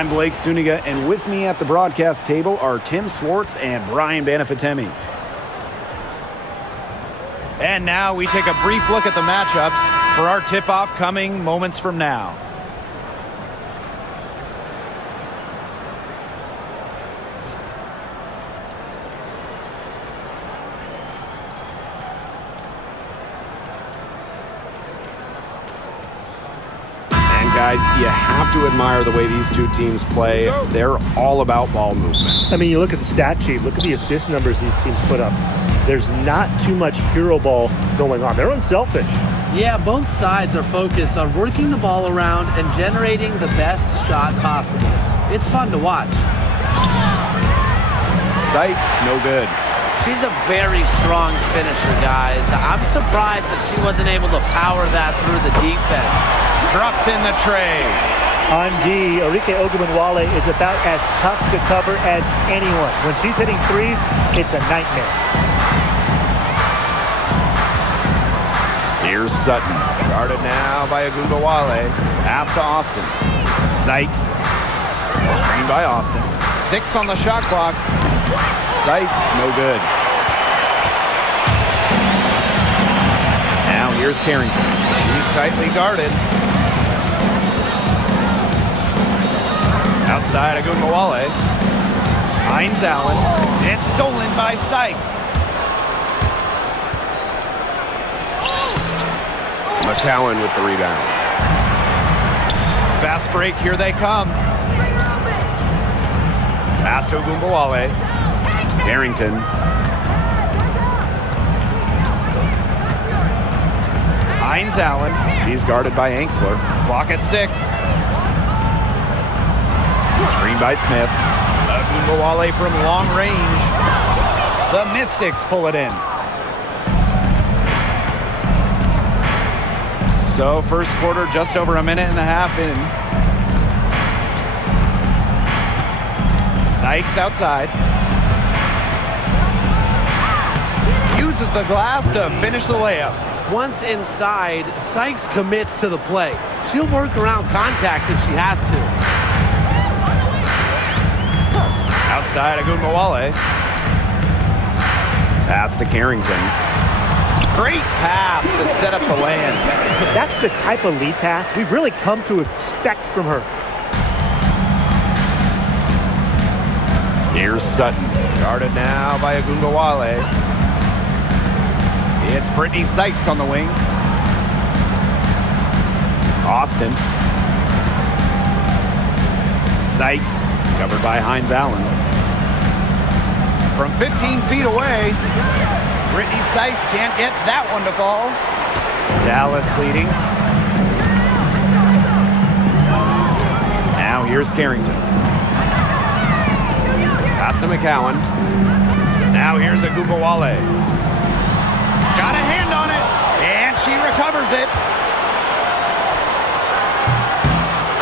I'm Blake Suniga, and with me at the broadcast table are Tim Swartz and Brian Banafitemi. And now we take a brief look at the matchups for our tip-off coming moments from now. Guys, you have to admire the way these two teams play. They're all about ball movement. I mean, you look at the stat sheet, look at the assist numbers these teams put up. There's not too much hero ball going on. They're unselfish. Yeah, both sides are focused on working the ball around and generating the best shot possible. It's fun to watch. Sights, no good. She's a very strong finisher, guys. I'm surprised that she wasn't able to power that through the defense. Drops in the tray. On D, Arike Ogunbowale is about as tough to cover as anyone. When she's hitting threes, it's a nightmare. Here's Sutton. Guarded now by Ogunbowale. Pass to Austin. Sykes. Screen by Austin. 6 on the shot clock. Sykes, no good. Now here's Carrington. He's tightly guarded. Outside Ogunbowale. Hines Allen. It's stolen by Sykes. McCowan with the rebound. Fast break, here they come. Pass to Ogunbowale. Carrington. Hines Allen. She's guarded by Anxler. Clock at 6. Screen by Smith. Ogunbowale from long range. The Mystics pull it in. So first quarter just over a minute and a half in. Sykes outside. Uses the glass to finish the layup. Once inside, Sykes commits to the play. She'll work around contact if she has to. Outside Ogunbowale. Pass to Carrington. Great pass to set up the land. That's the type of lead pass we've really come to expect from her. Here's Sutton. Guarded now by Ogunbowale. It's Brittany Sykes on the wing. Austin. Sykes, covered by Hines Allen. From 15 feet away, Brittany Sykes can't get that one to fall. Dallas leading. Now here's Carrington. Pass to McCowan. Now here's Ogunbowale. Got a hand on it, and she recovers it.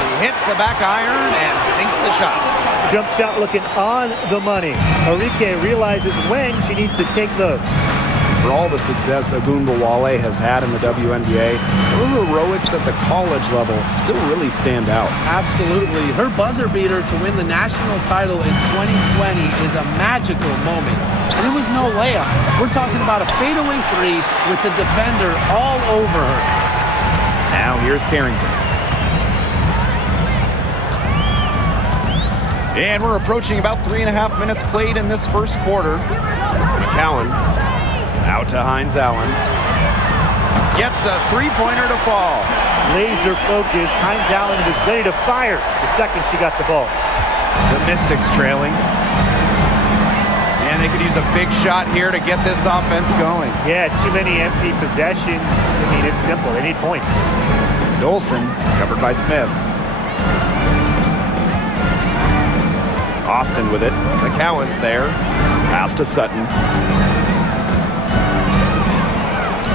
She hits the back iron and sinks the shot. Jump shot looking on the money. Arike realizes when she needs to take those. For all the success Ogunbowale has had in the WNBA, her heroics at the college level still really stand out. Absolutely. Her buzzer beater to win the national title in 2020 is a magical moment. And it was no layup. We're talking about a fadeaway three with the defender all over her. Now here's Carrington. And we're approaching about 3.5 minutes played in this first quarter. McCowan out to Hines Allen. Gets a three-pointer to fall. Laser focused. Hines Allen was ready to fire the second she got the ball. The Mystics trailing. And they could use a big shot here to get this offense going. Yeah, too many empty possessions. I mean, it's simple. They need points. Dolson, covered by Smith. Austin with it. McCowan's there. Pass to Sutton.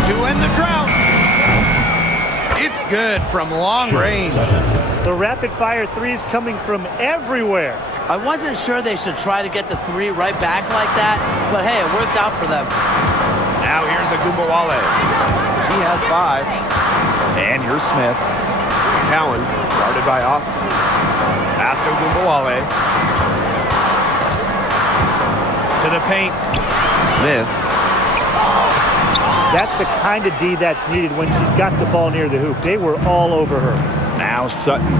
To end the drought. It's good from long range. The rapid-fire threes coming from everywhere. I wasn't sure they should try to get the three right back like that, but hey, it worked out for them. Now here's Ogunbowale. He has 5. And here's Smith. McCowan, guarded by Austin. Pass to Ogunbowale. To the paint. Smith. That's the kind of D that's needed when she's got the ball near the hoop. They were all over her. Now Sutton.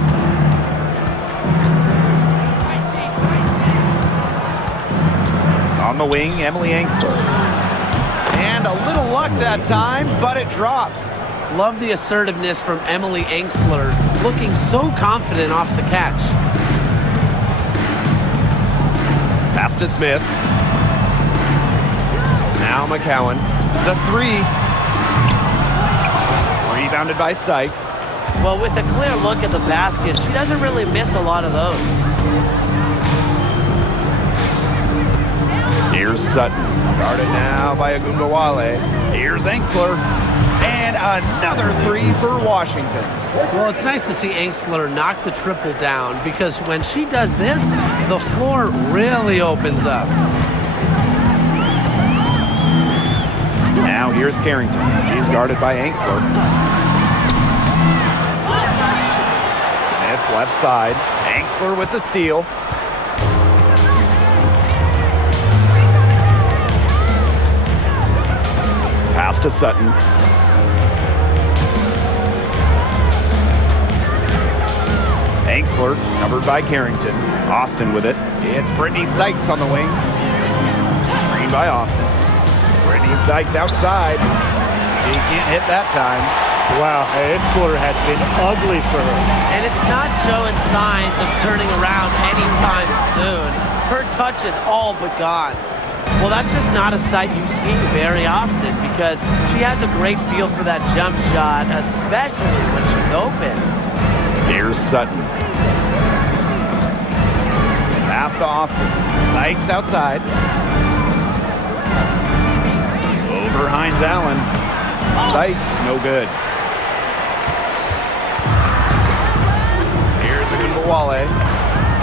On the wing, Emily Angsler. And a little luck that time, but it drops. Love the assertiveness from Emily Angsler, looking so confident off the catch. Pass to Smith. Now McCowan. The three. Rebounded by Sykes. Well, with a clear look at the basket, she doesn't really miss a lot of those. Here's Sutton. Guarded now by Ogunbowale. Here's Angsler. And another three for Washington. Well, it's nice to see Angsler knock the triple down because when she does this, the floor really opens up. Now here's Carrington. She's guarded by Angsler. Smith left side. Angsler with the steal. Pass to Sutton. Angsler covered by Carrington. Austin with it. It's Brittany Sykes on the wing. Screen by Austin. Brittany Sykes outside. She can't hit that time. Wow, this quarter has been ugly for her. And it's not showing signs of turning around anytime soon. Her touch is all but gone. Well, that's just not a sight you see very often because she has a great feel for that jump shot, especially when she's open. Here's Sutton. Pass to Austin. Sykes outside. Over Hines Allen. Sykes, no good. Here's Ogunbowale.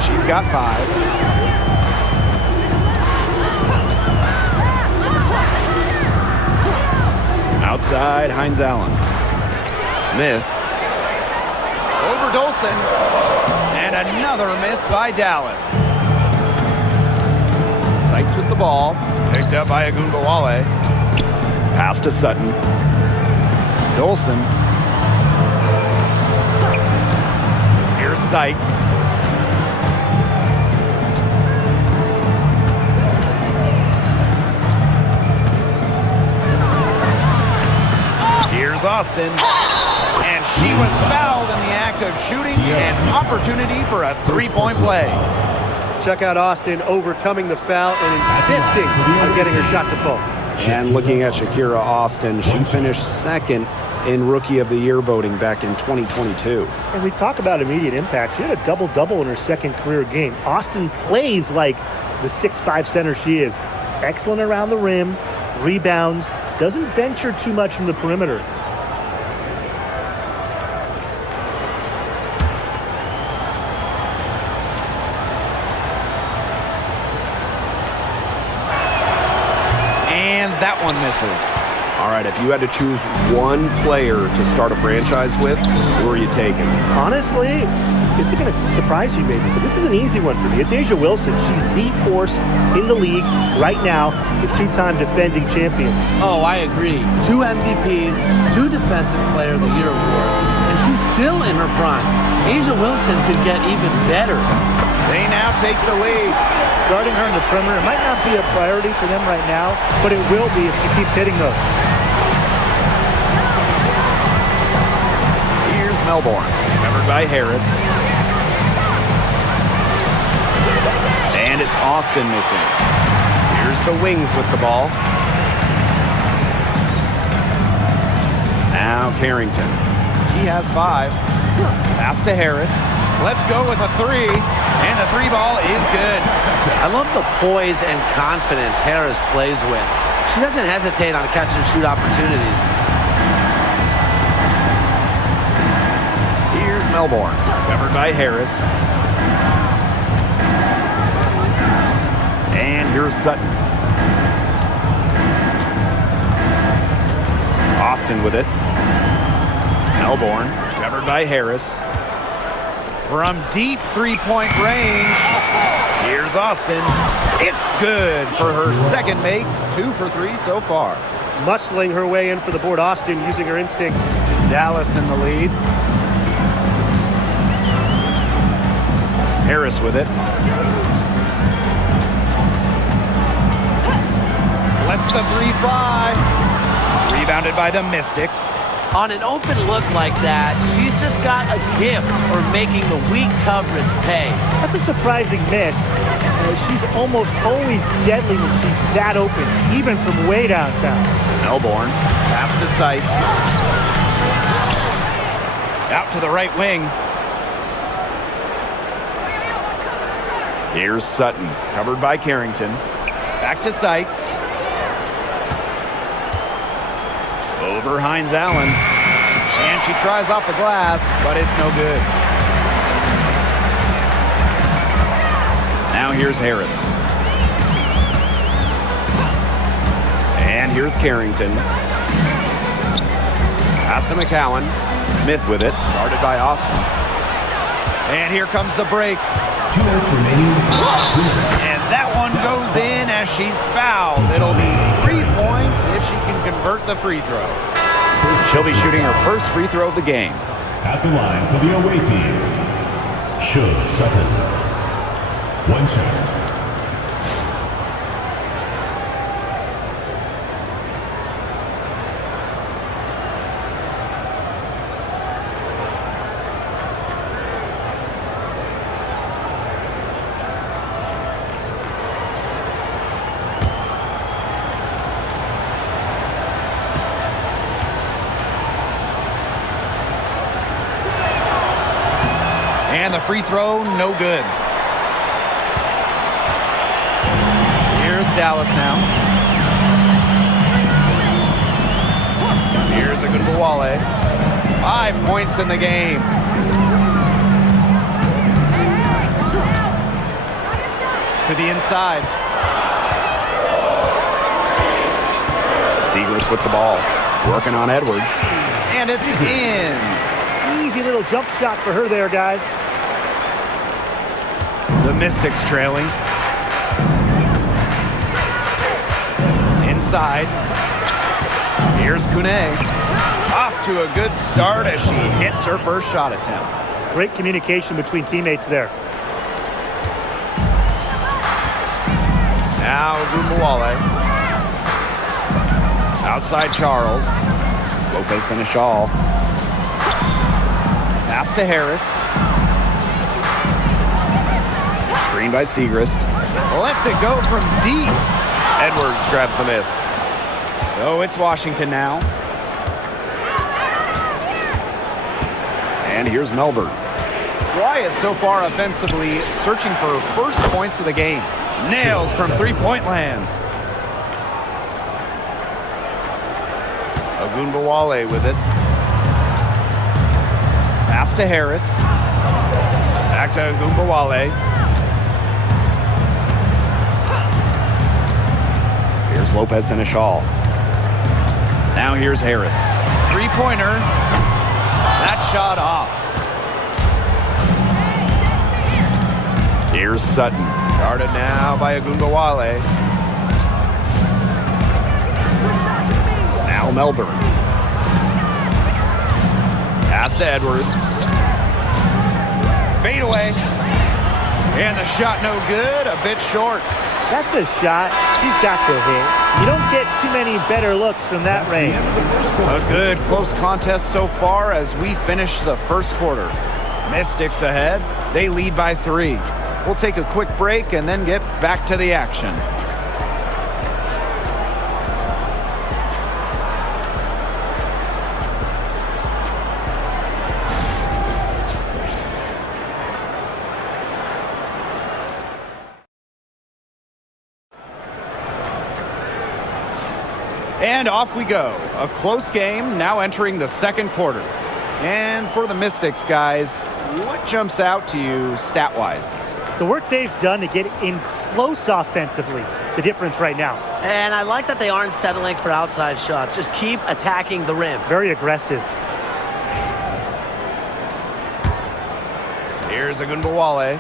She's got 5. Outside, Hines Allen. Smith. Over Dolson. And another miss by Dallas. Sykes with the ball. Picked up by Ogunbowale. Pass to Sutton. Dolson. Here's Sykes. Here's Austin. And she was fouled in the act of shooting. An opportunity for a three-point play. Check out Austin overcoming the foul and insisting on getting her shot to fall. And looking at Shakira Austin, she finished second in Rookie of the Year voting back in 2022. And we talk about immediate impact. She had a double-double in her second career game. Austin plays like the 6'5" center she is. Excellent around the rim, rebounds, doesn't venture too much from the perimeter. That one misses. All right, if you had to choose one player to start a franchise with, who are you taking? Honestly, this is going to surprise you maybe, but this is an easy one for me. It's A'ja Wilson. She's the force in the league right now, the two-time defending champion. Oh, I agree. 2 MVPs, 2 Defensive Player of the Year awards, and she's still in her prime. A'ja Wilson could get even better. They now take the lead. Guarding her in the perimeter, it might not be a priority for them right now, but it will be if she keeps hitting those. Here's Melbourne, covered by Harris. And it's Austin missing. Here's the Wings with the ball. Now Carrington. He has 5. Pass to Harris. Let's go with a 3. And the 3 ball is good. I love the poise and confidence Harris plays with. She doesn't hesitate on catch and shoot opportunities. Here's Melbourne, covered by Harris. And here's Sutton. Austin with it. Melbourne, covered by Harris. From deep three-point range, here's Austin. It's good for her second make. 2 for 3 so far. Muscling her way in for the board. Austin using her instincts. Dallas in the lead. Harris with it. Lets the three fly. Rebounded by the Mystics. On an open look like that, she's just got a gift for making the weak coverage pay. That's a surprising miss. She's almost always deadly when she's that open, even from way downtown. Melbourne, pass to Sykes. Out to the right wing. Here's Sutton, covered by Carrington. Back to Sykes. Over Hines Allen. And she tries off the glass, but it's no good. Now here's Harris. And here's Carrington. Pass to McCowan. Smith with it, guarded by Austin. And here comes the break. 2 minutes remaining. And that one goes in as she's fouled. It'll be 3 points if she can convert the free throw. She'll be shooting her first free throw of the game. At the line for the away team, Sutton. 1 shot. And the free throw, no good. Here's Dallas now. Here's Ogunbowale. 5 points in the game. To the inside. Segrist with the ball. Working on Edwards. And it's in. Easy little jump shot for her there, guys. The Mystics trailing. Inside. Here's Kune. Off to a good start as she hits her first shot attempt. Great communication between teammates there. Now Ogunbowale. Outside Charles. Lopez and a shawl. Pass to Harris. Screen by Segrist. Lets it go from deep. Edwards grabs the miss. So it's Washington now. And here's Melbourne. Wyatt so far offensively searching for her first points of the game. Nailed from three-point land. Ogunbowale with it. Pass to Harris. Back to Ogunbowale. Here's Lopez and a shawl. Now here's Harris. Three-pointer. That shot off. Here's Sutton. Guarded now by Ogunbowale. Now Melbourne. Pass to Edwards. Fade away. And the shot no good. A bit short. That's a shot she's got to hit. You don't get too many better looks from that range. A good close contest so far as we finish the first quarter. Mystics ahead. They lead by 3. We'll take a quick break and then get back to the action. And off we go. A close game now entering the second quarter. And for the Mystics, guys, what jumps out to you stat-wise? The work they've done to get in close offensively, the difference right now. And I like that they aren't settling for outside shots. Just keep attacking the rim. Very aggressive. Here's Ogunbowale.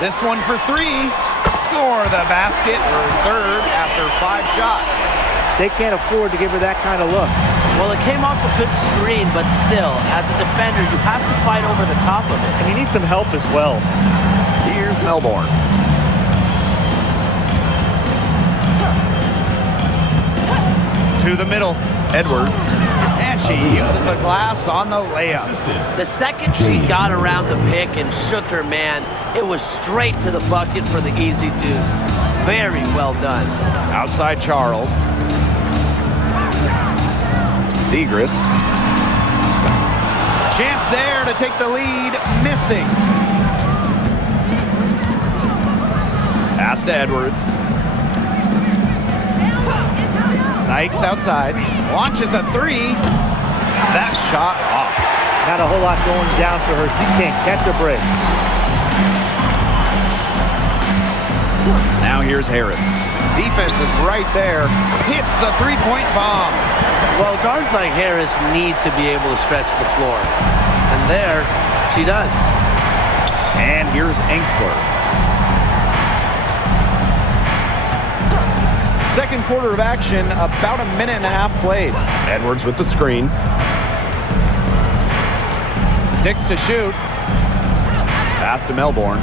This one for three. Score the basket for third after 5 shots. They can't afford to give her that kind of look. Well, it came off a good screen, but still, as a defender, you have to fight over the top of it. And you need some help as well. Here's Melbourne. To the middle, Edwards. And she uses the glass on the layup. The second she got around the pick and shook her man, it was straight to the bucket for the easy deuce. Very well done. Outside Charles. Segrist. Chance there to take the lead, missing. Pass to Edwards. Sykes outside. Launches a three. That shot off. Not a whole lot going down for her. She can't catch a break. Now here's Harris. Defense is right there. Hits the three-point bomb. Well, guards like Harris need to be able to stretch the floor. And there, she does. And here's Enksler. Second quarter of action, about a minute and a half played. Edwards with the screen. 6 to shoot. Pass to Melbourne.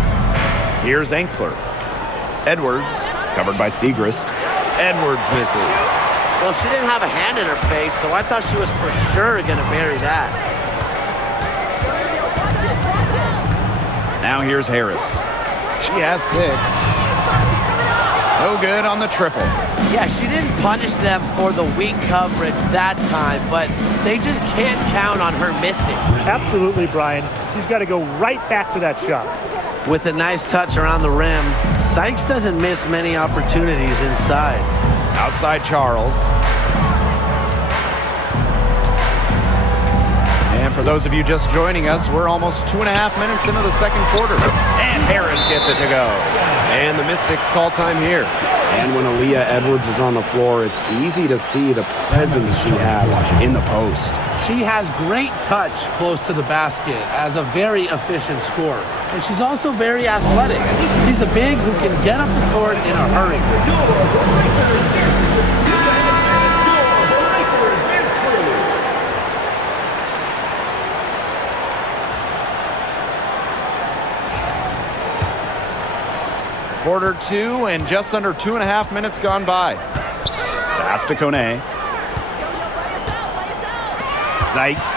Here's Enksler. Edwards, covered by Segrist. Edwards misses. Well, she didn't have a hand in her face, so I thought she was for sure going to bury that. Now here's Harris. She has 6. No good on the triple. Yeah, she didn't punish them for the weak coverage that time, but they just can't count on her missing. Absolutely, Brian. She's got to go right back to that shot. With a nice touch around the rim, Sykes doesn't miss many opportunities inside. Outside Charles. And for those of you just joining us, we're almost 2.5 minutes into the second quarter. And Harris gets it to go. And the Mystics call time here. And when Aaliyah Edwards is on the floor, it's easy to see the presence she has in the post. She has great touch close to the basket as a very efficient scorer. And she's also very athletic. She's a big who can get up the court in a hurry. Quarter 2 and just under 2.5 minutes gone by. Pass to Kone. Sykes.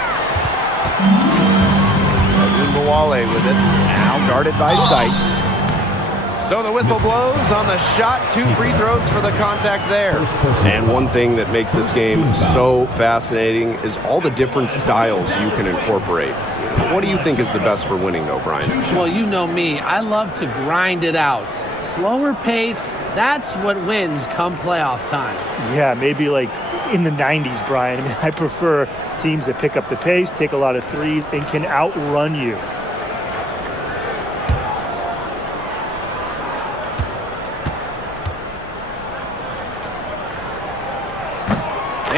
Ogunbowale with it. Now guarded by Sykes. So the whistle blows on the shot. 2 free throws for the contact there. And one thing that makes this game so fascinating is all the different styles you can incorporate. What do you think is the best for winning, though, Brian? Well, you know me. I love to grind it out. Slower pace, that's what wins come playoff time. Yeah, maybe like in the 90s, Brian. I mean, I prefer teams that pick up the pace, take a lot of threes, and can outrun you.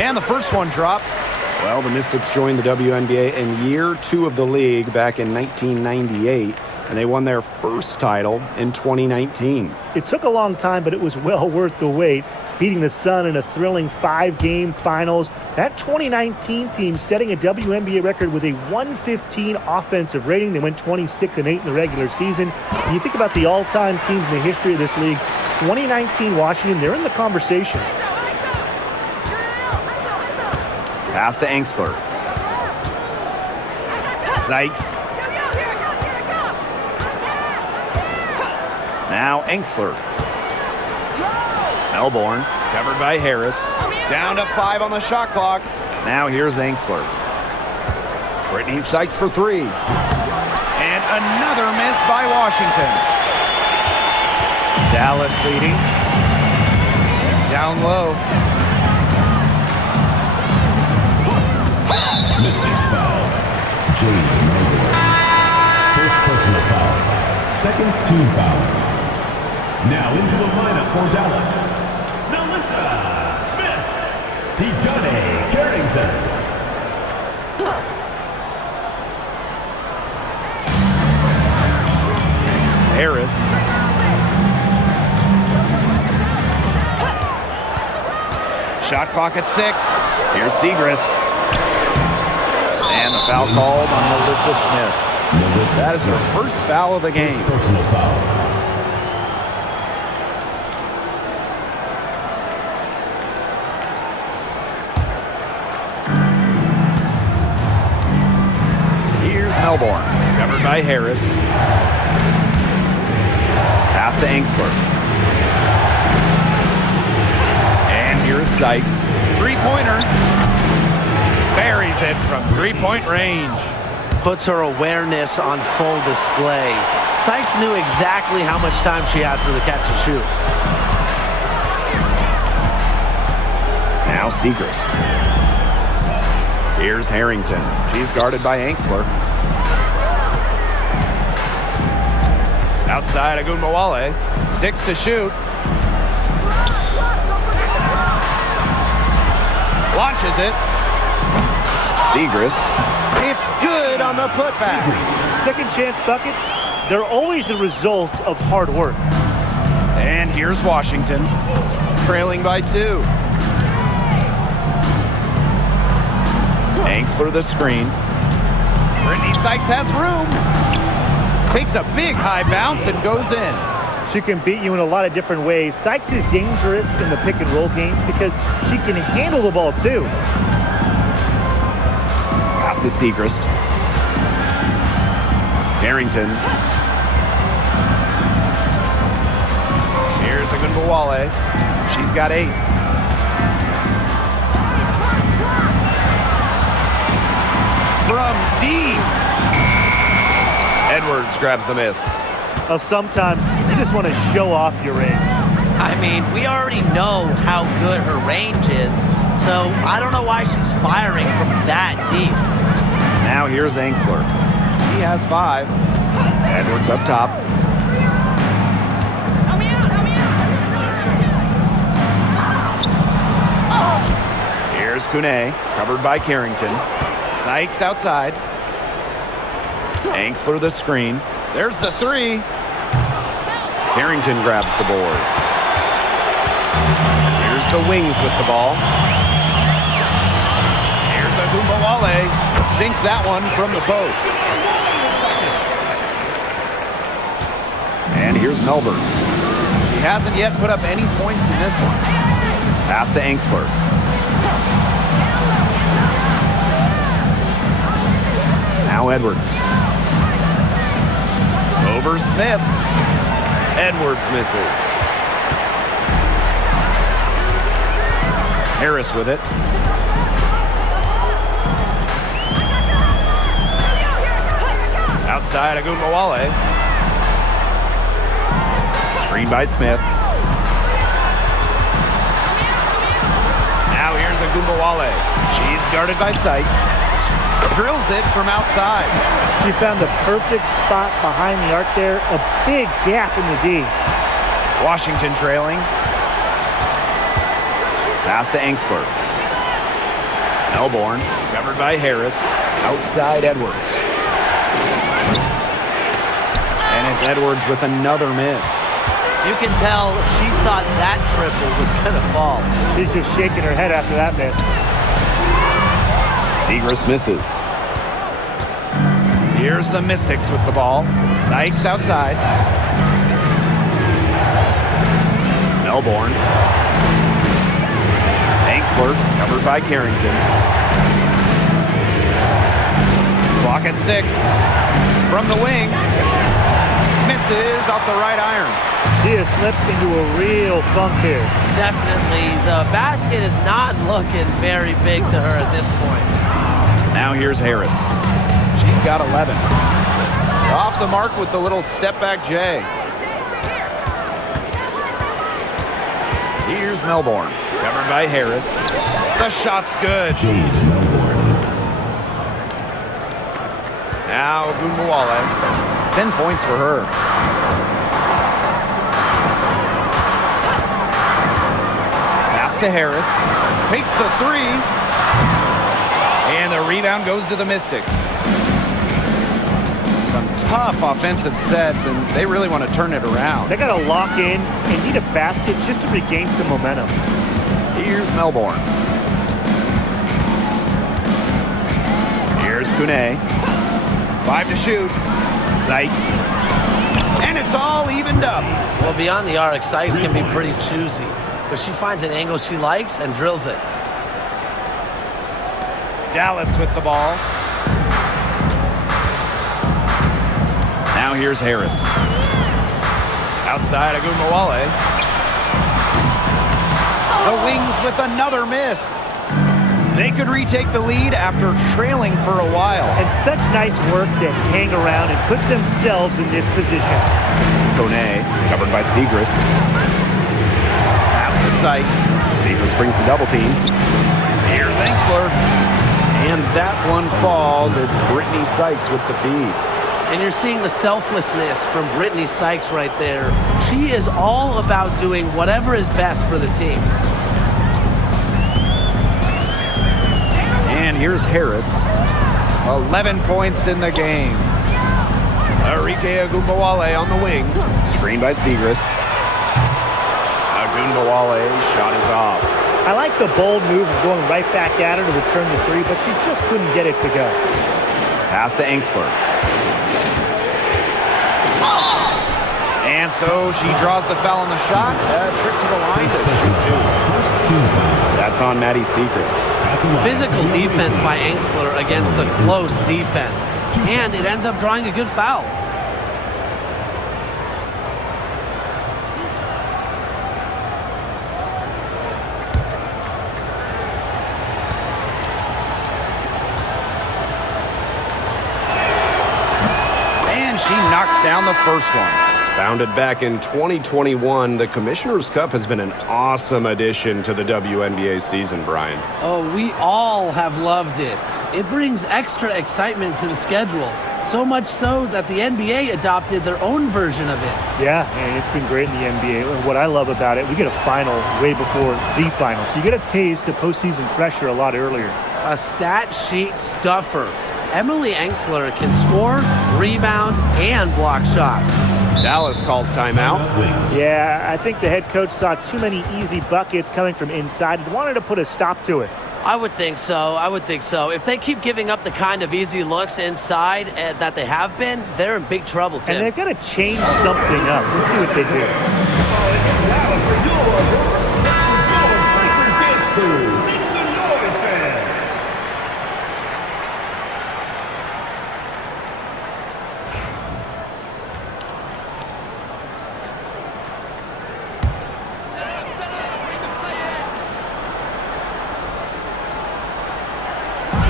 And the first one drops. Well, the Mystics joined the WNBA in year 2 of the league back in 1998, and they won their first title in 2019. It took a long time, but it was well worth the wait, beating the Sun in a thrilling 5-game finals. That 2019 team setting a WNBA record with a 115 offensive rating. They went 26-8 in the regular season. When you think about the all-time teams in the history of this league, 2019 Washington, they're in the conversation. Pass to Enksler. Sykes. Now Enksler. Melbourne, covered by Harris. Down to 5 on the shot clock. Now here's Enksler. Brittany Sykes for 3. And another miss by Washington. Dallas leading. Down low. Mystics foul. James Melbourne. First personal foul. Second team foul. Now into the lineup for Dallas, Melissa defend. Harris. Shot clock at 6. Here's Segrist. And the foul called on Melissa Smith. That is her first foul of the game. Personal foul. Here's Melbourne, covered by Harris. Pass to Angsler. And here's Sykes. Three-pointer. Buries it from three-point range. Puts her awareness on full display. Sykes knew exactly how much time she had for the catch and shoot. Now Segrist. Here's Harrington. She's guarded by Angsler. Outside Agunbowale. 6 to shoot. Launches it. Segrist. It's good on the putback. Second chance buckets, they're always the result of hard work. And here's Washington, trailing by 2. Angsler the screen. Brittany Sykes has room. Takes a big high bounce and goes in. She can beat you in a lot of different ways. Sykes is dangerous in the pick and roll game because she can handle the ball too. Pass to Segrist. Harrington. Here's Agunbowale. She's got 8. From deep. Edwards grabs the miss. Sometimes you just want to show off your range. I mean, we already know how good her range is, so I don't know why she's firing from that deep. Now here's Angsler. He has 5. Edwards up top. Here's Kune, covered by Carrington. Sykes outside. Angsler the screen. There's the 3. Carrington grabs the board. Here's the wings with the ball. Here's Agunbowale. Sinks that one from the post. And here's Melbourne. He hasn't yet put up any points in this one. Pass to Angsler. Now Edwards. Over Smith. Edwards misses. Harris with it. Outside Agunbowale. Screen by Smith. Now here's Agunbowale. She's guarded by Sykes. Drills it from outside. She found the perfect spot behind the arc there. A big gap in the D. Washington trailing. Pass to Angsler. Melbourne, covered by Harris. Outside Edwards. And it's Edwards with another miss. You can tell she thought that triple was going to fall. She's just shaking her head after that miss. Segrist misses. Here's the Mystics with the ball. Sykes outside. Melbourne. Angsler, covered by Carrington. Clock at 6. From the wing. Misses off the right iron. She has slipped into a real funk here. Definitely. The basket is not looking very big to her at this point. Now here's Harris. She's got 11. Off the mark with the little step back J. Here's Melbourne, covered by Harris. The shot's good. Now Agunbowale. 10 points for her. Pass to Harris. Takes the 3. rebound goes to the Mystics. Some tough offensive sets, and they really want to turn it around. They got to lock in and need a basket just to regain some momentum. Here's Melbourne. Here's Kune. 5 to shoot. Sykes. And it's all evened up. Well, beyond the arc, Sykes can be pretty choosy, but she finds an angle she likes and drills it. Dallas with the ball. Now here's Harris. Outside Agumbawale. The Wings with another miss. They could retake the lead after trailing for a while. And such nice work to hang around and put themselves in this position. Kone, covered by Segrist. Pass to Sykes. Segrist brings the double team. Here's Engsler. And that one falls. It's Brittany Sykes with the feed. And you're seeing the selflessness from Brittany Sykes right there. She is all about doing whatever is best for the team. And here's Harris. 11 points in the game. Arike Agumbawale on the wing. Screen by Segrist. Agumbawale shot is off. I like the bold move of going right back at her to return the three, but she just couldn't get it to go. Pass to Engsler. And so she draws the foul on the shot. Trip to the line to shoot two. That's on Maddie Segrist. Physical defense by Engsler against the close defense. And it ends up drawing a good foul. And she knocks down the first one. Founded back in 2021, the Commissioner's Cup has been an awesome addition to the WNBA season, Brian. Oh, we all have loved it. It brings extra excitement to the schedule. So much so that the NBA adopted their own version of it. Yeah, and it's been great in the NBA. And what I love about it, we get a final way before the final. So you get a taste of postseason pressure a lot earlier. A stat sheet stuffer. Emily Engsler can score, rebound, and block shots. Dallas calls timeout. Yeah, I think the head coach saw too many easy buckets coming from inside and wanted to put a stop to it. I would think so. If they keep giving up the kind of easy looks inside that they have been, they're in big trouble, Tim. And they've got to change something up. Let's see what they do.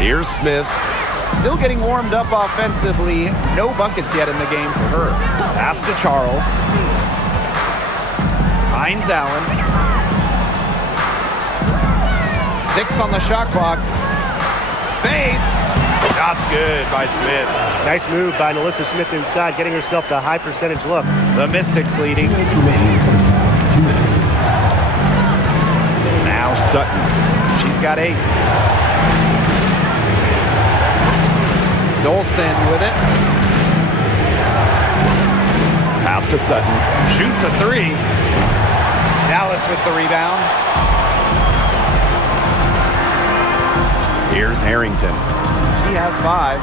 Here's Smith. Still getting warmed up offensively. No buckets yet in the game for her. Pass to Charles. Hines Allen. 6 on the shot clock. Fades. Shot's good by Smith. Nice move by Melissa Smith inside, getting herself to a high percentage look. The Mystics leading. 2 minutes remaining first half. 2 minutes. Now Sutton. She's got 8. Dolson with it. Pass to Sutton. Shoots a 3. Dallas with the rebound. Here's Harrington. He has 5.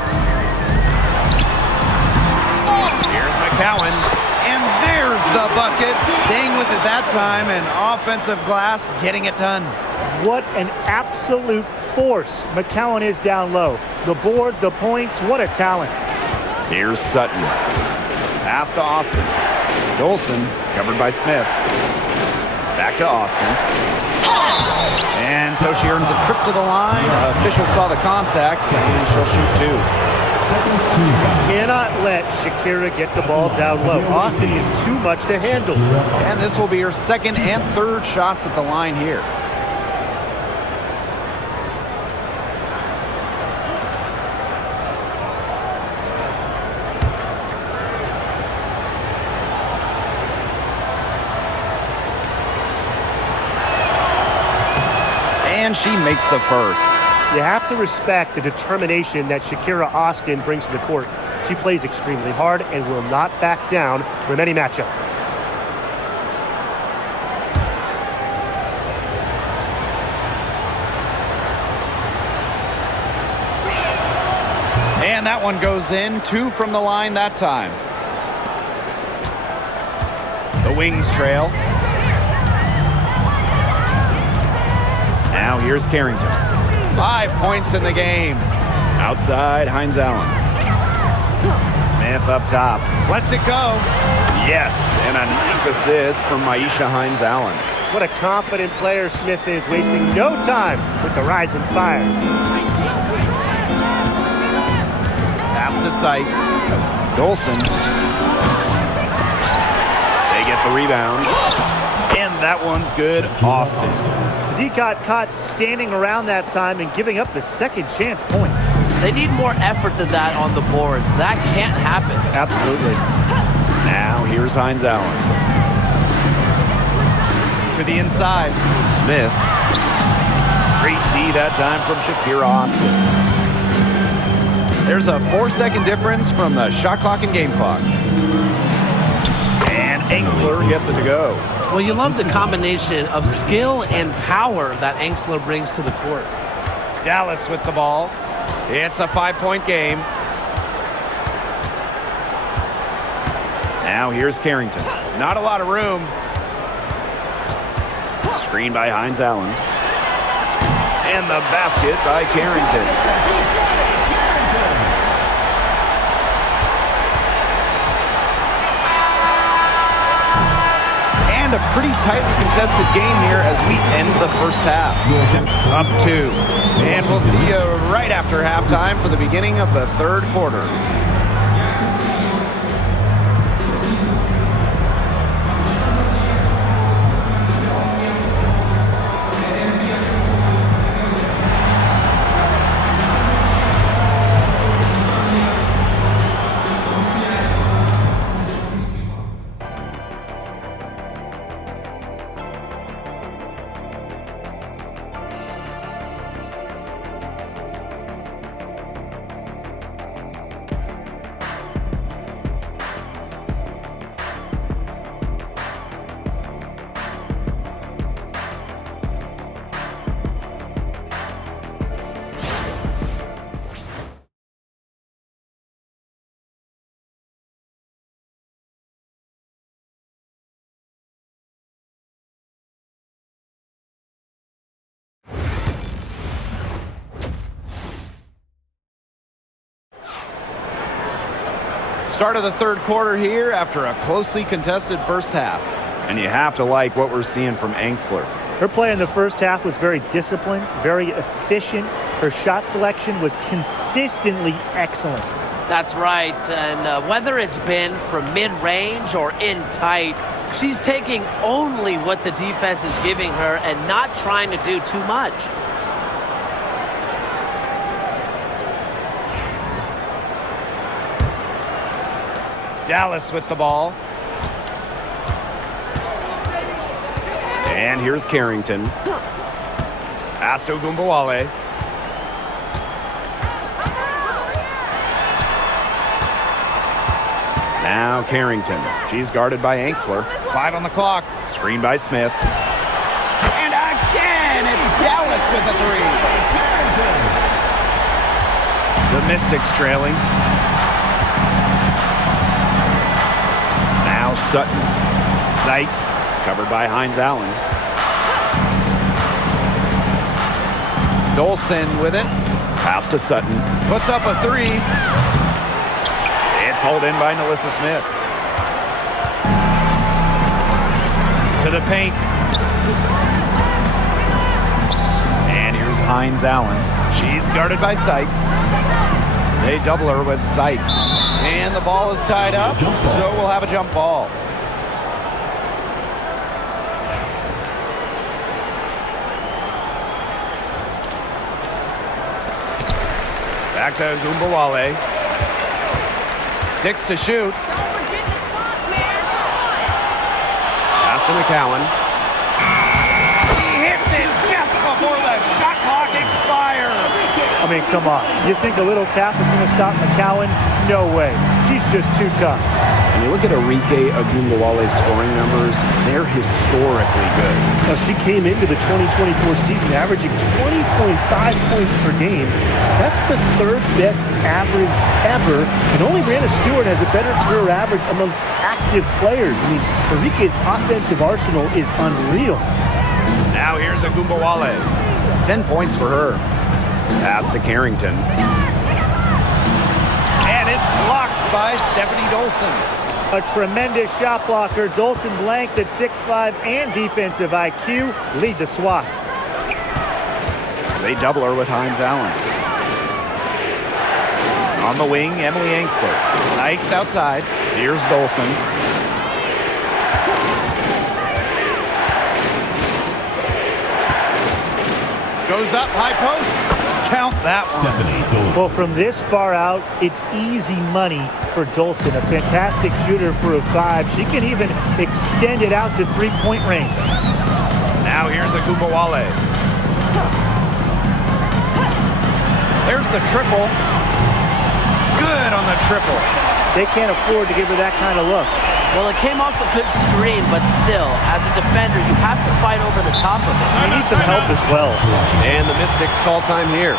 Here's McCowan. And there's the bucket. Staying with it that time. And offensive glass getting it done. What an absolute force McCowan is down low. The board, the points, what a talent. Here's Sutton. Pass to Austin. Dolson covered by Smith. Back to Austin. And so she earns a trip to the line. Official saw the contact, and she'll shoot 2. Cannot let Shakira get the ball down low. Austin is too much to handle. And this will be her second and third shots at the line here. And she makes the first. You have to respect the determination that Shakira Austin brings to the court. She plays extremely hard and will not back down from any matchup. And that one goes in. 2 from the line that time. The Wings trail. Now here's Carrington. 5 points in the game. Outside, Hines Allen. Smith up top. Lets it go. Yes, and a nice assist from Maisha Hines Allen. What a confident player Smith is, wasting no time with the rise and fire. Pass to Sykes. Dolson. They get the rebound. And that one's good. Austin. The D got caught standing around that time and giving up the second chance points. They need more effort than that on the boards. That can't happen. Absolutely. Now here's Hines Allen. To the inside. Smith. Great D that time from Shakira Austin. There's a 4-second difference from the shot clock and game clock. And Angsler gets it to go. Well, you love the combination of skill and power that Angsler brings to the court. Dallas with the ball. It's a 5-point game. Now here's Carrington. Not a lot of room. Screen by Hines Allen. And the basket by Carrington. And a pretty tightly contested game here as we end the first half. Up 2. And we'll see you right after halftime for the beginning of the third quarter. Start of the third quarter here after a closely contested first half. And you have to like what we're seeing from Angsler. Her play in the first half was very disciplined, very efficient. Her shot selection was consistently excellent. That's right, and whether it's been from mid-range or in tight, she's taking only what the defense is giving her and not trying to do too much. Dallas with the ball. And here's Carrington. Pass to Gumbawale. Now Carrington. She's guarded by Angsler. 5 on the clock. Screen by Smith. And again, it's Dallas with a 3. The Mystics trailing. Now Sutton. Sykes, covered by Hines Allen. Dolson with it. Pass to Sutton. Puts up a 3. It's hauled in by Nalissa Smith. To the paint. And here's Hines Allen. She's guarded by Sykes. They double her with Sykes. And the ball is tied up, so we'll have a jump ball. Back to Gumbawale. 6 to shoot. Pass to McCowan. He hits it just before the shot clock expires. mean, come on. You think a little tap is going to stop McCowan? No way. She's just too tough. And you look at Arike Ogunbowale's scoring numbers, they're historically good. Now, she came into the 2024 season averaging 20.5 points per game. That's the third best average ever. And only Brianna Stewart has a better career average amongst active players. I mean, Arike's offensive arsenal is unreal. Now here's Ogunbowale. 10 points for her. Pass to Carrington. And it's blocked by Stephanie Dolson. A tremendous shot blocker. Dolson's length at 6'5" and defensive IQ lead the swats. They double her with Hines Allen. On the wing, Emily Angsler. Sykes outside. Here's Dolson. Goes up, high post. Count that one. Well, from this far out, it's easy money for Dolson. A fantastic shooter for a 5. She can even extend it out to three-point range. Now here's Ogunbowale. There's the triple. Good on the triple. They can't afford to give her that kind of look. Well, it came off a good screen, but still, as a defender, you have to fight over the top of it. You need some help as well. And the Mystics call time here.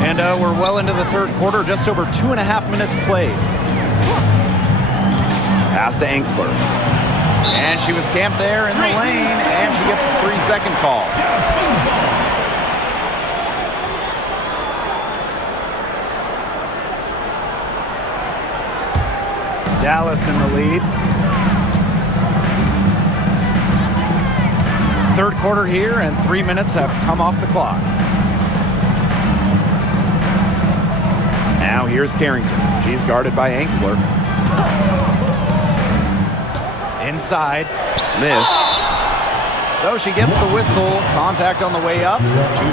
And we're well into the third quarter, just over 2.5 minutes played. Pass to Angsler. And she was camped there in the lane, and she gets a 3-second call. Dallas in the lead. Third quarter here, and 3 minutes have come off the clock. Now here's Carrington. She's guarded by Angsler. Inside, Smith. So she gets the whistle. Contact on the way up. 2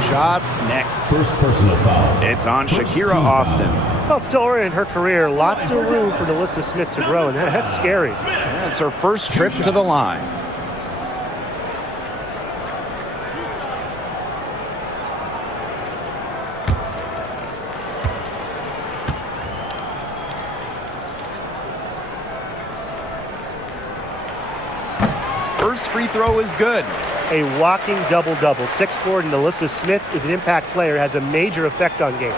shots next. First personal foul. It's on Shakira Austin. Well, it's still early in her career. Lots of room for Alyssa Smith to grow, and that's scary. And it's her first trip to the line. First free throw is good. A walking double-double. 6'4", and Alyssa Smith is an impact player, has a major effect on games.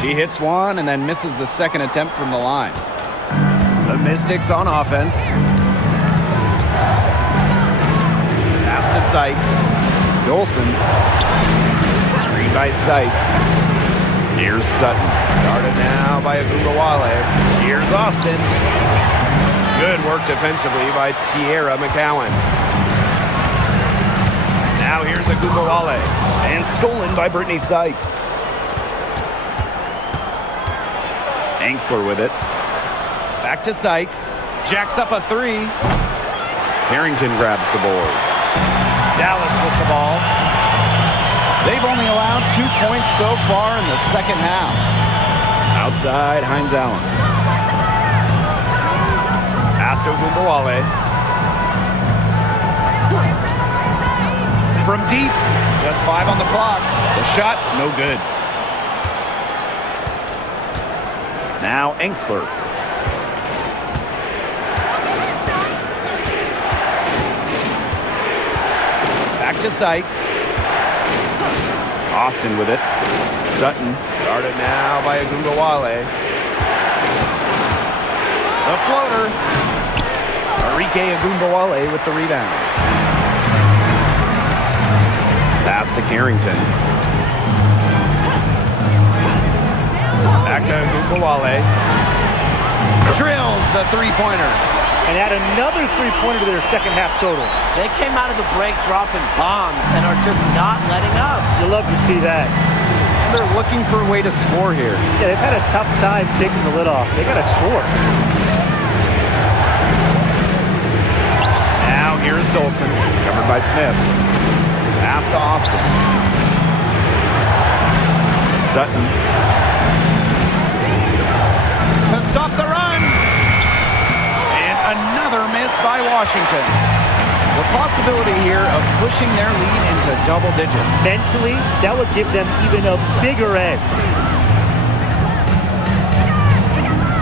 She hits one and then misses the second attempt from the line. The Mystics on offense. Pass to Sykes. Dolson. Screen by Sykes. Here's Sutton. Guarded now by Ogunbowale. Here's Austin. Good work defensively by Tierra McCowan. Now here's Ogunbowale. And stolen by Brittany Sykes. Angsler with it. Back to Sykes. Jacks up a 3. Carrington grabs the board. Dallas with the ball. They've only allowed 2 points so far in the second half. Outside, Hines Allen. Pass to Ogunbowale. From deep. Just 5 on the clock. The shot, no good. Now Angsler. Back to Sykes. Austin with it. Sutton. Guarded now by Ogunbowale. The floater. Arike Ogunbowale with the rebound. Pass to Carrington. Back to Gubawale. Drills the three-pointer. And add another three-pointer to their second half total. They came out of the break dropping bombs and are just not letting up. You love to see that. They're looking for a way to score here. Yeah, they've had a tough time taking the lid off. They got to score. Now here's Dolson, covered by Smith. Pass to Austin. Sutton. To stop the run. And another miss by Washington. The possibility here of pushing their lead into double digits. Mentally, that would give them even a bigger edge.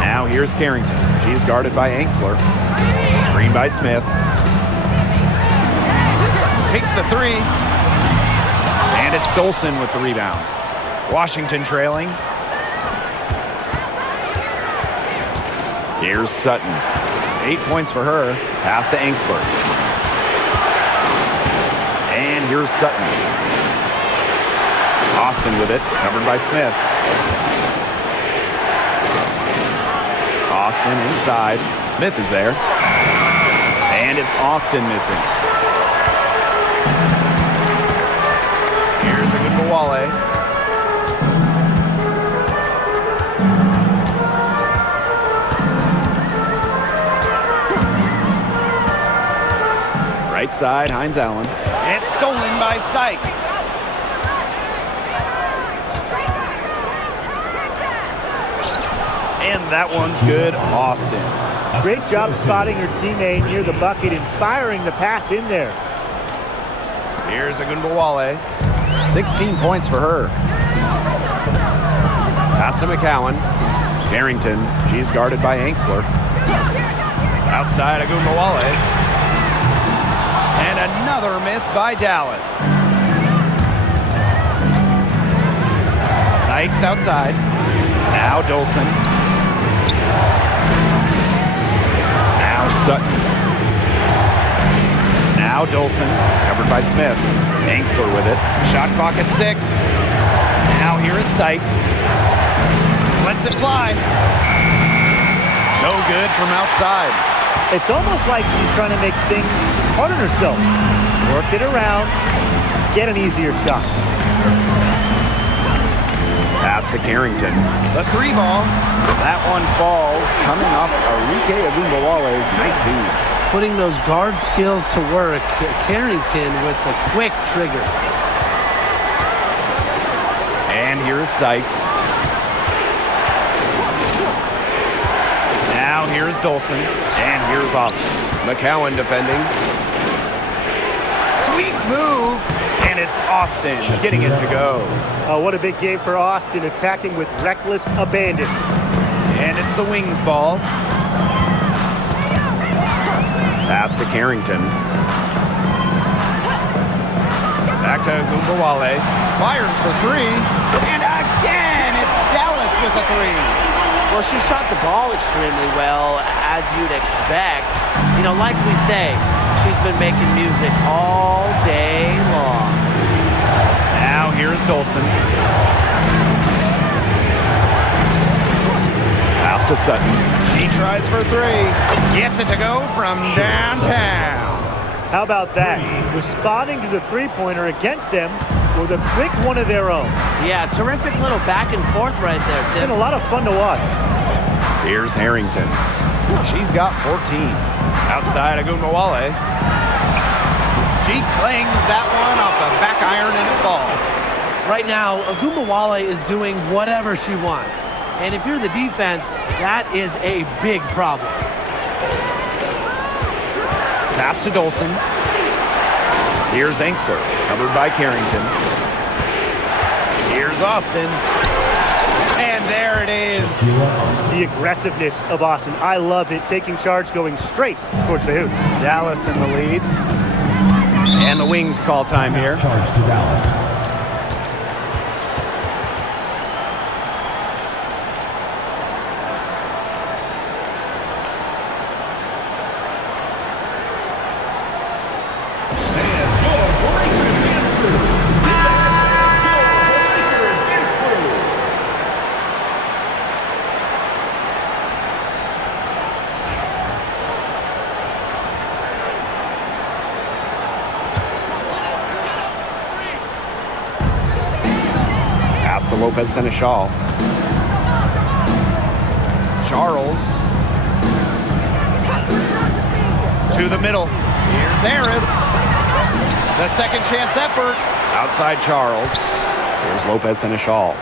Now here's Carrington. She's guarded by Angsler. Screen by Smith. Takes the three. And it's Dolson with the rebound. Washington trailing. Here's Sutton. 8 points for her. Pass to Angsler. And here's Sutton. Austin with it, covered by Smith. Austin inside. Smith is there. And it's Austin missing. Here's a good Wale. Right side, Hines Allen. And stolen by Sykes. And that one's good, Austin. Great job spotting her teammate near the bucket and firing the pass in there. Here's a good Wale. 16 points for her. Pass to McCowan. Carrington, she's guarded by Angsler. Outside, Agumbawale. And another miss by Dallas. Sykes outside. Now Dolson. Now Sutton. Now Dolson, covered by Smith. Angsler with it. Shot clock at 6. Now here is Sykes. Lets it fly. No good from outside. It's almost like she's trying to make things hard on herself. Work it around, get an easier shot. Pass to Carrington. The three ball. That one falls, coming off Arike Agumbawale's nice feed. Putting those guard skills to work. Carrington with the quick trigger. And here is Sykes. Now here's Dolson. And here's Austin. McCowan defending. Sweet move. And it's Austin getting it to go. Oh, what a big game for Austin, attacking with reckless abandon. And it's the Wings ball. Pass to Carrington. Back to Agumbawale. Fires for three. And again, it's Dallas with a three. Well, she shot the ball extremely well, as you'd expect. You know, like we say, she's been making music all day long. Now here's Dolson. Pass to Sutton. She tries for three. Gets it to go from downtown. How about that? Responding to the three-pointer against them with a quick one of their own. Yeah, terrific little back and forth right there, It's Tim. been a lot of fun to watch. Here's Harrington. She's got 14. Outside Agumbawale. She clings that one off the back iron and it falls. Right now, Agumbawale is doing whatever she wants. And if you're the defense, that is a big problem. Pass to Dolson. Here's Angsler, covered by Carrington. Here's Austin. And there it is. The aggressiveness of Austin. I love it, taking charge, going straight towards the hoop. Dallas in the lead. And the Wings call time here. Charge to Dallas. Lopez Seneschal. Charles. To the middle. Here's Harris. The second chance effort. Outside Charles. Here's Lopez Seneschal.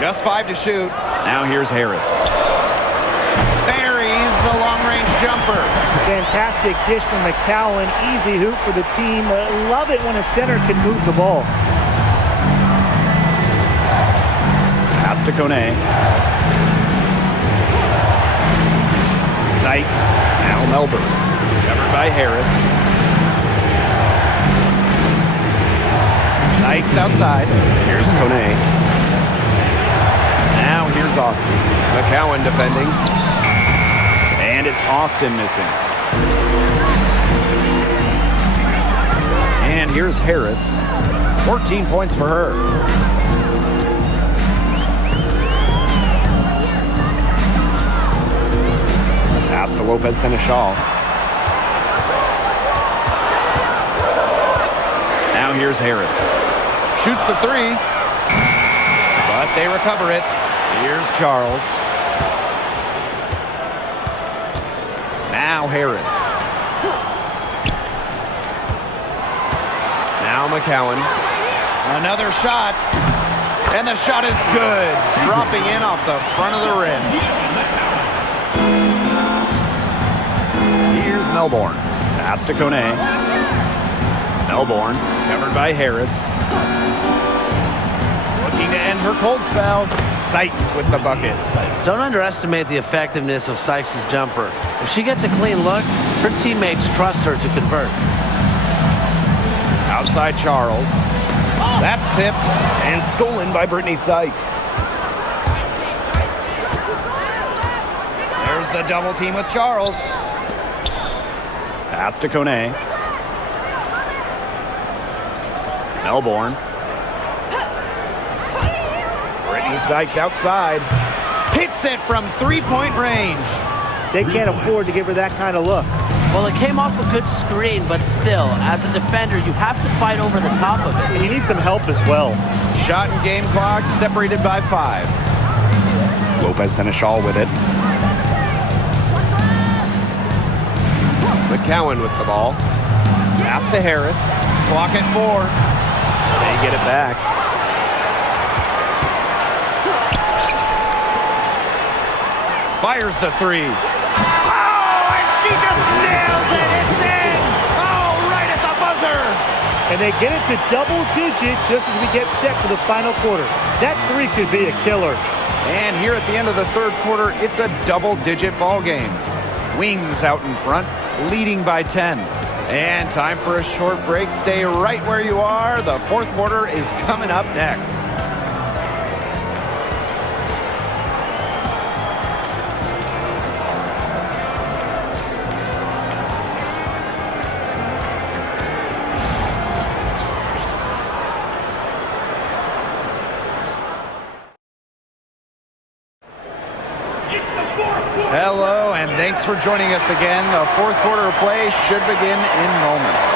Just 5 to shoot. Now here's Harris. Buries the long-range jumper. Fantastic dish from McCowan. Easy hoop for the team. Love it when a center can move the ball. Pass to Kone. Sykes. Now Melbourne. Covered by Harris. Sykes outside. Here's Kone. Now here's Austin. McCowan defending. And it's Austin missing. And here's Harris. 14 points for her. Pass to Lopez Seneschal. Now here's Harris. Shoots the 3. But they recover it. Here's Charles. Now Harris. Now McCowan. Another shot. And the shot is good. Dropping in off the front of the rim. Here's Melbourne. Pass to Kone. Melbourne, covered by Harris. Looking to end her cold spell. Sykes with the buckets. Don't underestimate the effectiveness of Sykes' jumper. If she gets a clean look, her teammates trust her to convert. Outside Charles. That's tipped and stolen by Brittany Sykes. There's the double team with Charles. Pass to Kone. Melbourne. Brittany Sykes outside. Hits it from three-point range. They can't afford to give her that kind of look. Well, it came off a good screen, but still, as a defender, you have to fight over the top of it. You need some help as well. Shot and game clock separated by 5. Lopez Seneschal with it. McCowan with the ball. Pass to Harris. Clock at 4. They get it back. Fires the 3. Oh, and she just nails it. It's in. Oh, right at the buzzer. And they get it to double digits just as we get set for the final quarter. That 3 could be a killer. And here at the end of the third quarter, it's a double-digit ball game. Wings out in front, leading by 10. And time for a short break. Stay right where you are. The fourth quarter is coming up next. Hello, and thanks for joining us again. The fourth quarter of play should begin in moments.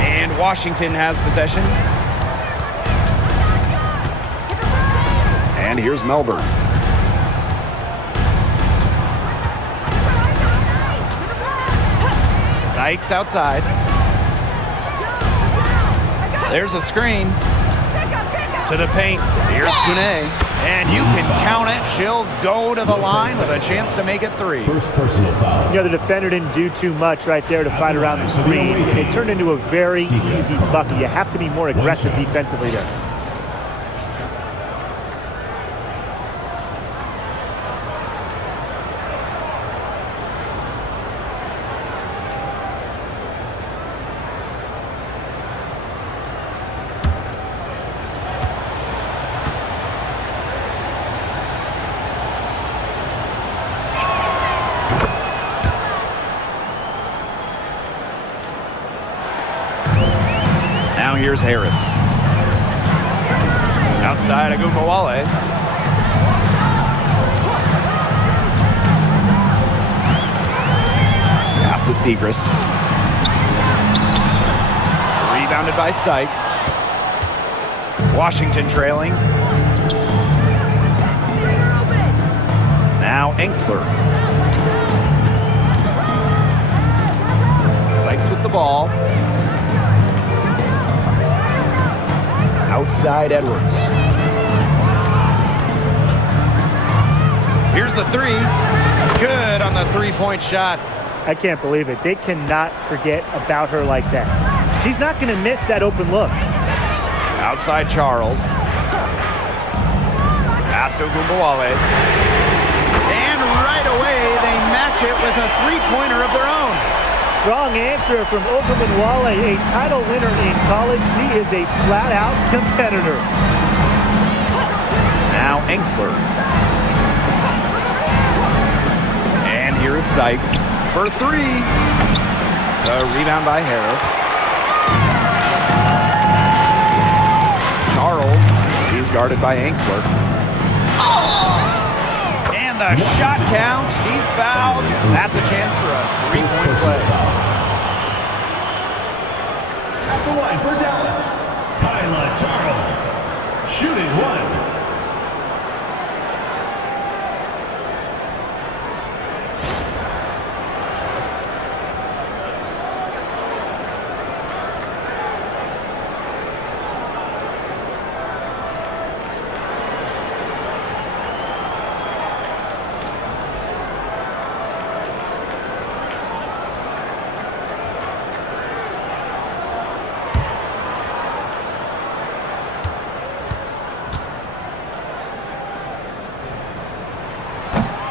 And Washington has possession. And here's Melbourne. Sykes outside. There's a screen. To the paint. Here's Kune. And you can count it. She'll go to the line with a chance to make it 3. First personal foul. You know, the defender didn't do too much right there to fight around the screen. It turned into a very easy bucket. You have to be more aggressive defensively there. Now here's Harris. Outside Agumbawale. to Segrist. Rebounded by Sykes. Washington trailing. Now Engstler. Sykes with the ball. Outside Edwards. Here's the three. Good on the three-point shot. I can't believe it. They cannot forget about her like that. She's not going to miss that open look. Outside Charles. Pass to Ogunbowale. And right away, they match it with a three-pointer of their own. Strong answer from Ogunbowale, a title winner in college. She is a flat-out competitor. Now Engstler. And here is Sykes for three. The rebound by Harris. Charles. He's guarded by Engstler. And the shot counts. She's fouled. That's a chance for a three-point play. At the line for Dallas, Kyla Charles. Shooting one.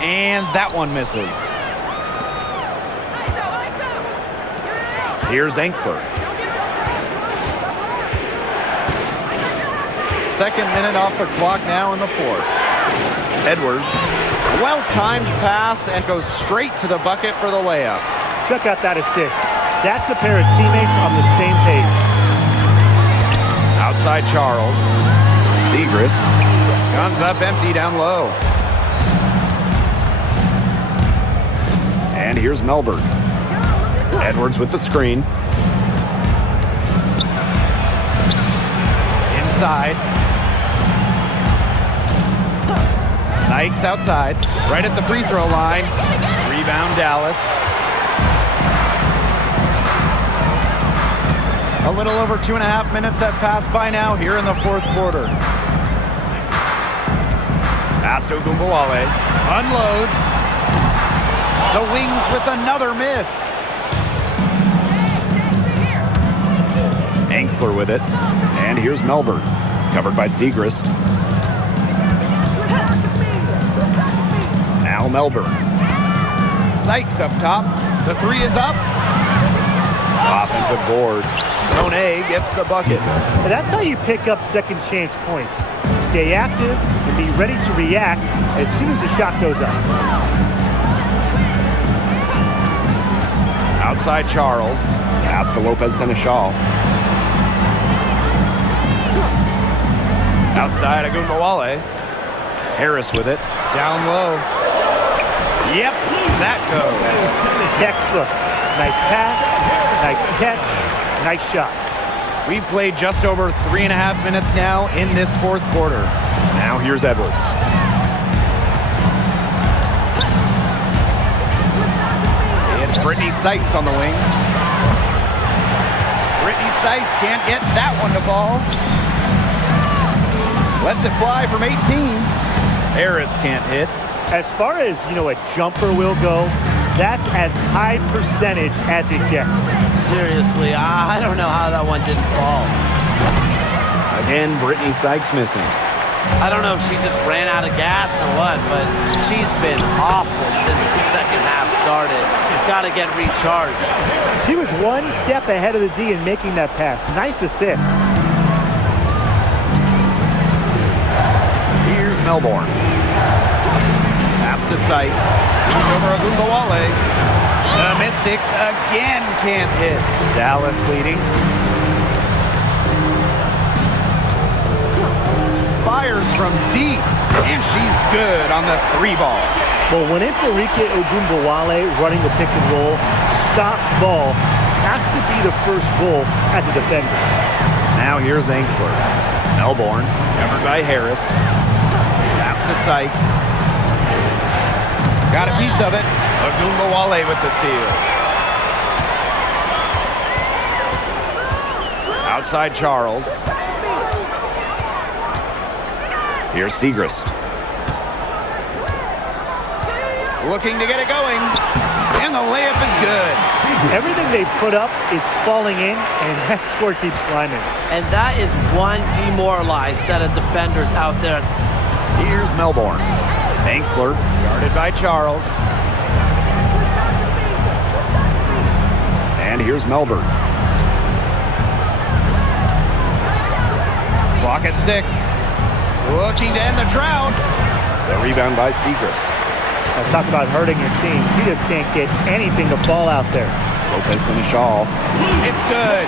And that one misses. Here's Engstler. Second minute off the clock now in the fourth. Edwards, well-timed pass and goes straight to the bucket for the layup. Check out that assist. That's a pair of teammates on the same page. Outside Charles. Segrist. Comes up empty down low. And here's Melbourne. Edwards with the screen. Inside. Sykes outside. Right at the free throw line. Rebound Dallas. A little over 2.5 minutes have passed by now here in the fourth quarter. Pass to Ogunbowale. Unloads. The Wings with another miss. Engstler with it. And here's Melbourne. Covered by Segrist. Now Melbourne. Sykes up top. The three is up. Offensive board. Monet gets the bucket. And that's how you pick up second chance points. Stay active and be ready to react as soon as the shot goes up. Outside Charles. Pass to Lopez Seneschal. Outside Ogunbowale. Harris with it. Down low. Yep, that goes. Textbook. Nice pass, nice catch, nice shot. We've played just over 3.5 minutes now in this fourth quarter. Now here's Edwards. It's Brittany Sykes on the wing. Brittany Sykes can't get that one to fall. Lets it fly from 18. Harris can't hit. As far as, a jumper will go, that's as high percentage as it gets. Seriously, I don't know how that one didn't fall. Again, Brittany Sykes missing. I don't know if she just ran out of gas or what, but she's been awful since the second half started. Got to get recharged. She was one step ahead of the D in making that pass. Nice assist. Here's Melbourne. Pass to Sykes. It's over Ogunbowale. The Mystics again can't hit. Dallas leading. Fires from deep, and she's good on the three ball. Well, when it's Arike Ogunbowale running the pick and roll, stop ball has to be the first goal as a defender. Now here's Angsler. Melbourne, covered by Harris. Pass to Sykes. Got a piece of it. Ogunbowale with the steal. Outside Charles. Here's Segrist. Looking to get it going. And the layup is good. Everything they put up is falling in, and that score keeps climbing. And that is one demoralized set of defenders out there. Here's Melbourne. Angsler, guarded by Charles. And here's Melbourne. Clock at 6. Looking to end the drought. The rebound by Segrist. Now talk about hurting your team. You just can't get anything to fall out there. Lopez and a shawl. It's good.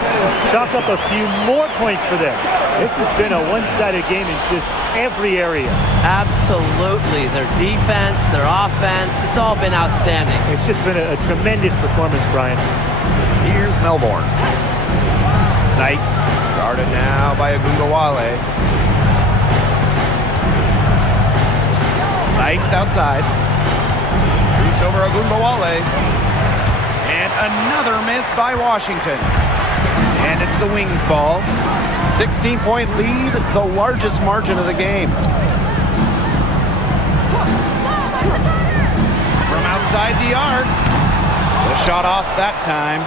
Chalk up a few more points for this. This has been a one-sided game in just every area. Absolutely. Their defense, their offense, it's all been outstanding. It's just been a tremendous performance, Brian. Here's Melbourne. Sykes, guarded now by Ogunbowale. Sykes outside. Shoots over Ogunbowale. And another miss by Washington. And it's the Wings ball. 16-point lead, the largest margin of the game. From outside the arc. The shot off that time.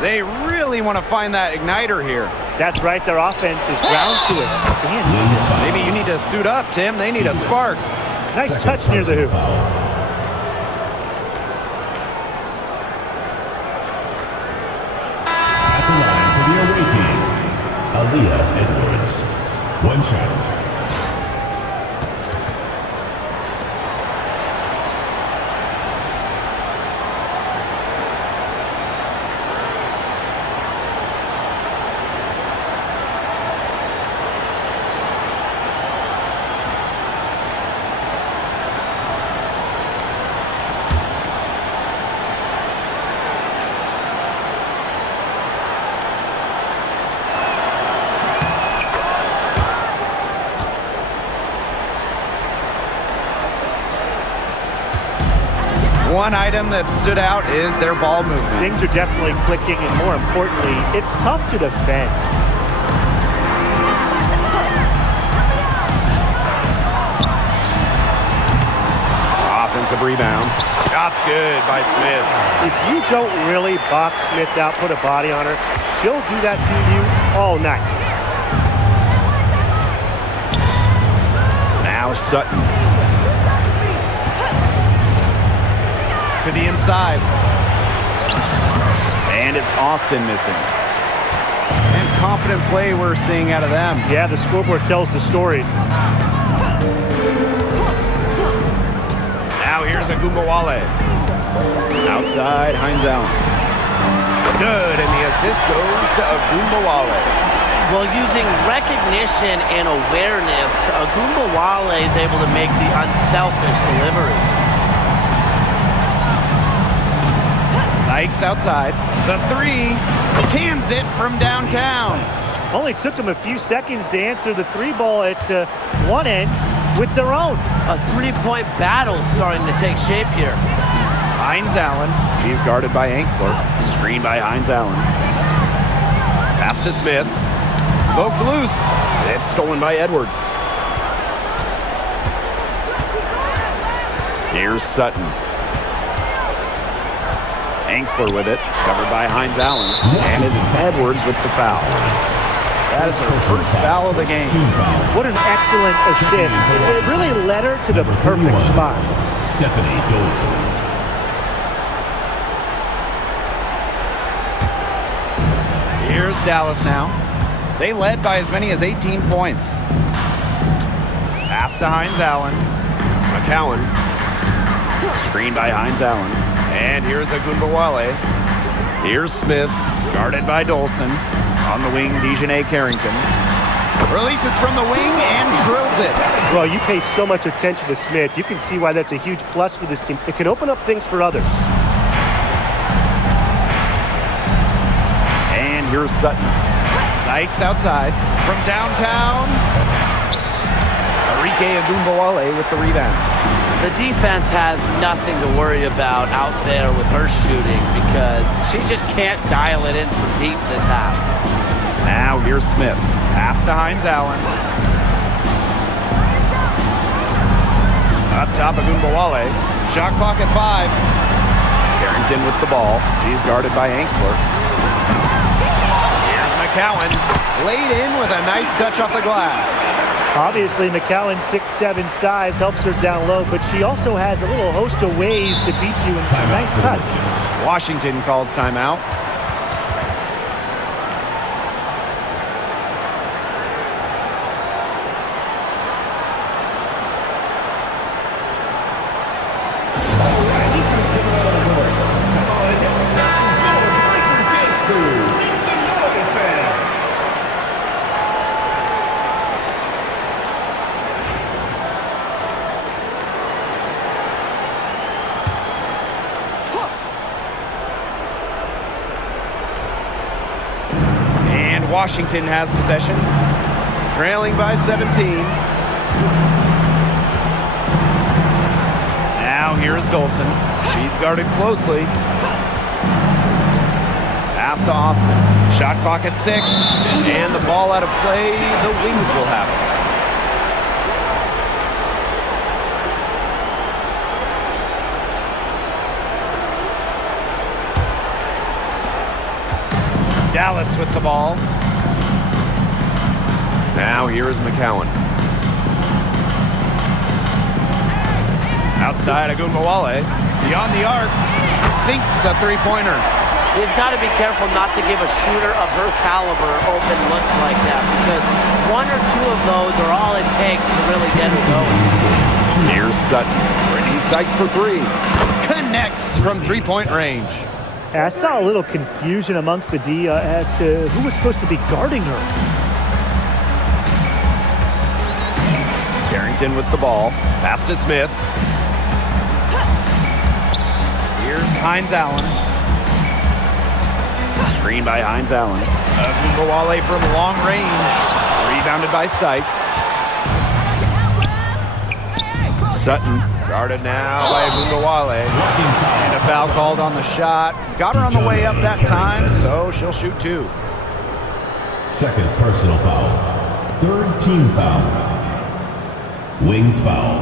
They really want to find that igniter here. That's right. Their offense is ground to a standstill. Maybe you need to suit up, Tim. They need a spark. Nice touch near the hoop. At the line for the away team, Aaliyah Edwards. One shot. One item that stood out is their ball movement. Things are definitely clicking, and more importantly, it's tough to defend. Offensive rebound. Shot's good by Smith. If you don't really box Smith out, put a body on her, she'll do that to you all night. Now Sutton. To the inside. And it's Austin missing. And confident play we're seeing out of them. Yeah, the scoreboard tells the story. Now here's Ogunbowale. Outside, Hines Allen. Good, and the assist goes to Ogunbowale. Well, using recognition and awareness, Ogunbowale is able to make the unselfish delivery. Sykes outside. The three cans it from downtown. Only took them a few seconds to answer the three ball at one end with their own. A three-point battle starting to take shape here. Hines Allen. She's guarded by Angsler. Screen by Hines Allen. Pass to Smith. Poked loose. It's stolen by Edwards. Here's Sutton. Angsler with it, covered by Hines Allen. And it's Edwards with the foul. That is her first foul of the game. What an excellent assist. It really led her to the perfect spot. Stephanie Dolson. Here's Dallas now. They led by as many as 18 points. Pass to Hines Allen. McCowan. Screen by Hines Allen. And here's Ogunbowale. Here's Smith, guarded by Dolson. On the wing, Dejanay Carrington. Releases from the wing and drills it. Well, you pay so much attention to Smith. You can see why that's a huge plus for this team. It can open up things for others. here's Sutton. Sykes outside from downtown. Enrique Agumbawale with the rebound. The defense has nothing to worry about out there with her shooting because she just can't dial it in from deep this half. Now here's Smith. Pass to Hines Allen. Up top, Agumbawale. Shot clock at 5. Carrington with the ball. She's guarded by Angsler. Here's McCowan. Laid in with a nice touch off the glass. Obviously, McCowan's 6'7" size helps her down low, but she also has a little host of ways to beat you in some nice touch. Washington calls timeout. Washington has possession, trailing by 17. Now here's Dolson. She's guarded closely. Pass to Austin. Shot clock at 6. And the ball out of play. The Wings will have it. Dallas with the ball. Now here is McCowan. Outside Agumbawale. Beyond the arc. Sinks the three-pointer. You've got to be careful not to give a shooter of her caliber open looks like that because 1 or 2 of those are all it takes to really get her going. Here's Sutton. Brittany Sykes for 3. Connects from three-point range. I saw a little confusion amongst the D as to who was supposed to be guarding her. Carrington with the ball. Pass to Smith. Here's Hines Allen. Screen by Hines Allen. Agumbawale from long range. Rebounded by Sykes. Sutton guarded now by Agumbawale. And a foul called on the shot. Got her on the way up that time, so she'll shoot 2. Second personal foul. Third team foul. Wings foul.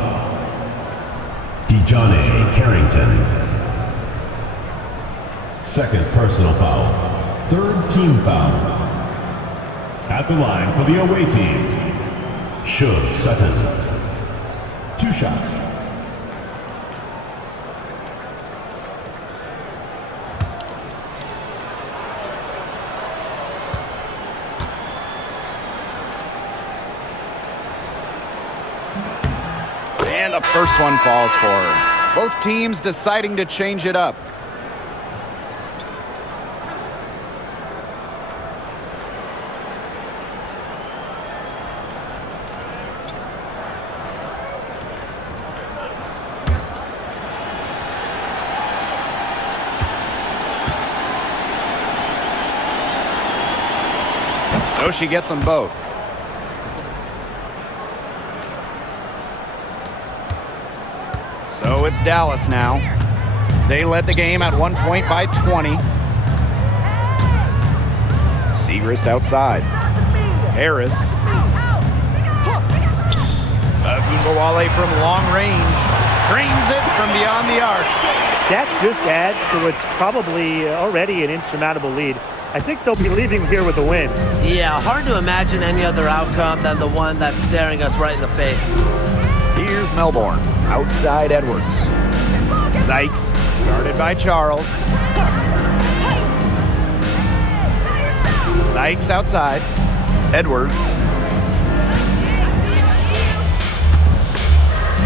Dejohnne Carrington. Second personal foul. Third team foul. At the line for the away team. Should Sutton. 2 shots. And the first one falls for her. Both teams deciding to change it up. So she gets them both. So it's Dallas now. They led the game at 1 point by 20. Segrist outside. Harris. Agumbawale from long range. Drains it from beyond the arc. That just adds to what's probably already an insurmountable lead. I think they'll be leaving here with a win. Yeah, hard to imagine any other outcome than the one that's staring us right in the face. Here's Melbourne. Outside Edwards. Sykes. Guarded by Charles. Sykes outside. Edwards.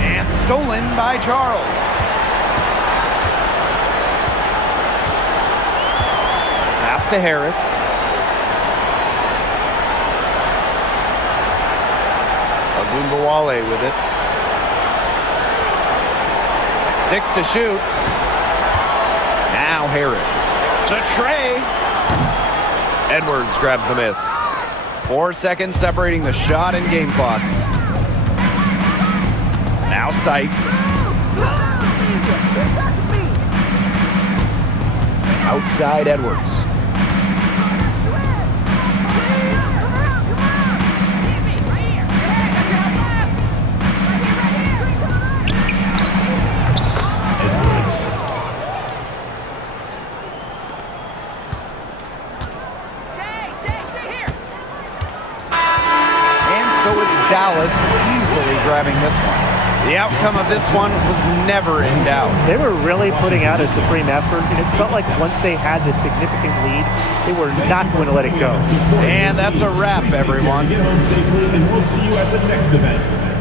And stolen by Charles. Pass to Harris. Agumbawale with it. 6 to shoot. Now Harris. The tray. Edwards grabs the miss. 4 seconds separating the shot and game clocks. Now Sykes. Outside Edwards. Dallas easily grabbing this one. The outcome of this one was never in doubt. They were really putting out a supreme effort, and it felt like once they had the significant lead, they were not going to let it go. And that's a wrap, everyone. Get home safely, and we'll see you at the next event.